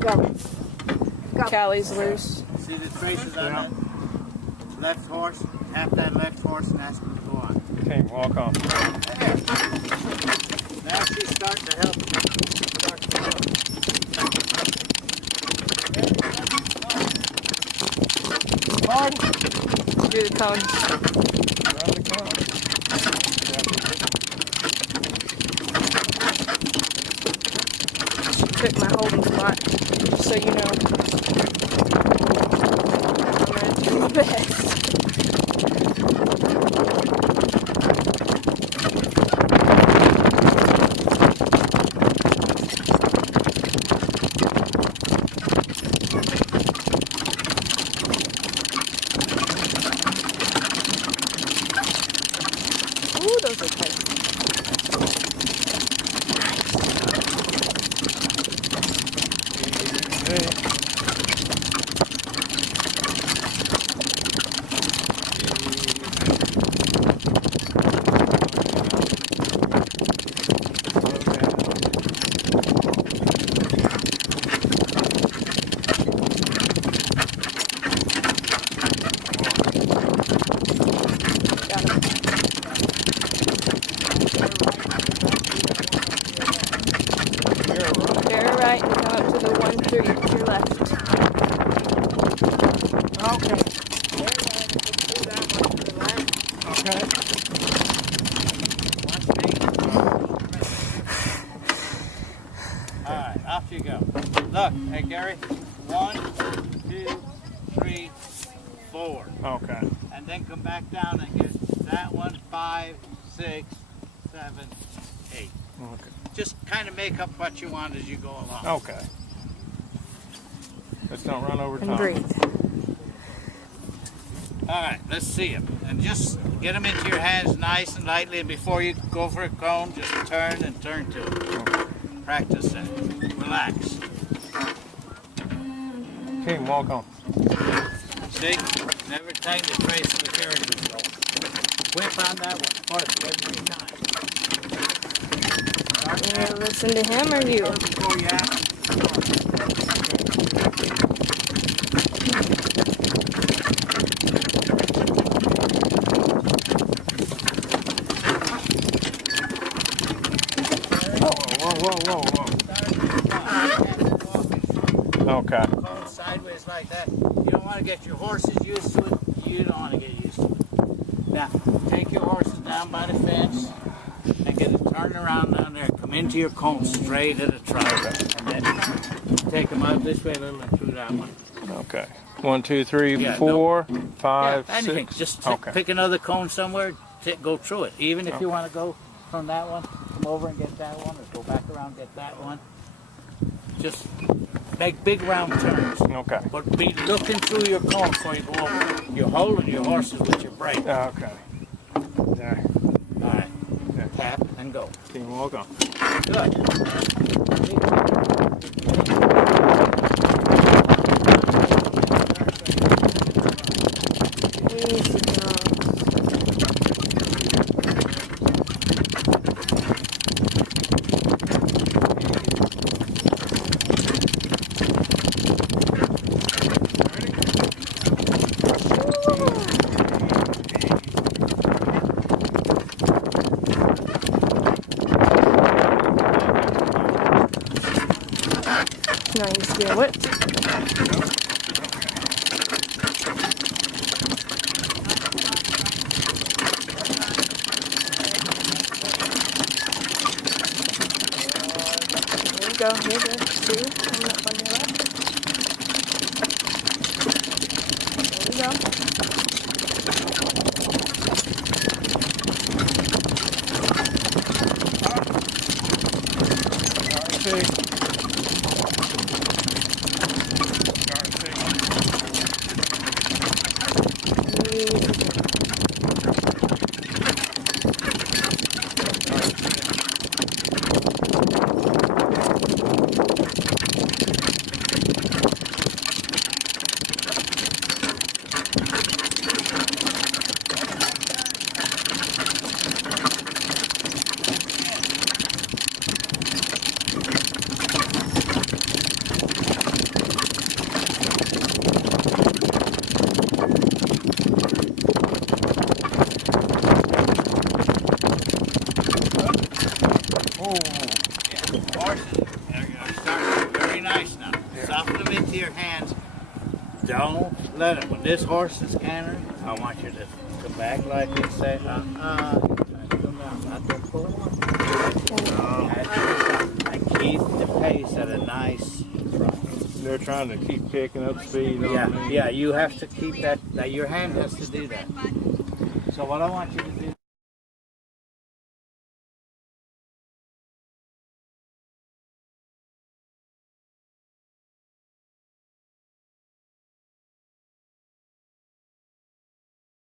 Go. Go. Callie's loose. See the traces on that left horse? Tap that left horse and ask him to go on. Okay, walk on. There. Now she's starting to help. Do the cone. Grab the cone. She took my holding spot, just so you know. I'm gonna do my best. Ooh, those are tight. Got him. Bear right and come up to the 1-3 to your left. Okay. Okay. Alright, off you go. Look, hey Gary. 1, 2, 3, 4. Okay. And then come back down and get that one, 5, 6, 7, 8. Okay. Just kind of make up what you want as you go along. Okay. Let's don't run over And top. breathe. Alright, let's see them. And just get them into your hands nice and lightly, and before you go for a cone, just turn and turn to it. Practice that. Relax. Okay, walk on. See? Never tighten the trace of the carriage control. Whip on that one first every time. You gonna listen to him or you? Before you ask. Whoa. Okay. Going sideways like that. You don't want to get your horses used to it. You don't want to get used to it. Now, take your horses down by the fence and get it turned around down there. Come into your cone straight at a trot. And then take them out this way a little and through that one. Okay. 1, 2, 3, Yeah, 4, 5, Yeah, anything. 6. Just Okay. pick another cone somewhere. Go through it. Even if you want to go from that one, come over and get that one, or go back around and get that one. Just make big round turns. Okay. But be looking through your cone before you go over. You're holding your horses with your brake. Okay. There. All right. Yeah. Tap and go. Can you walk on? Good. Easy girl. Nice, get whipped. Here you go, here you go. See? I'm up on your left. There you go. Yeah. Horses are starting very nice now. Soften them into your hands. Don't let it. When this horse is cantering, I want you to come back like this. Say, come down. Not to pull him on. And keep the pace at a nice trot. They're trying to keep picking up speed. Yeah, you have to keep that. Your hand has to do that. So what I want you to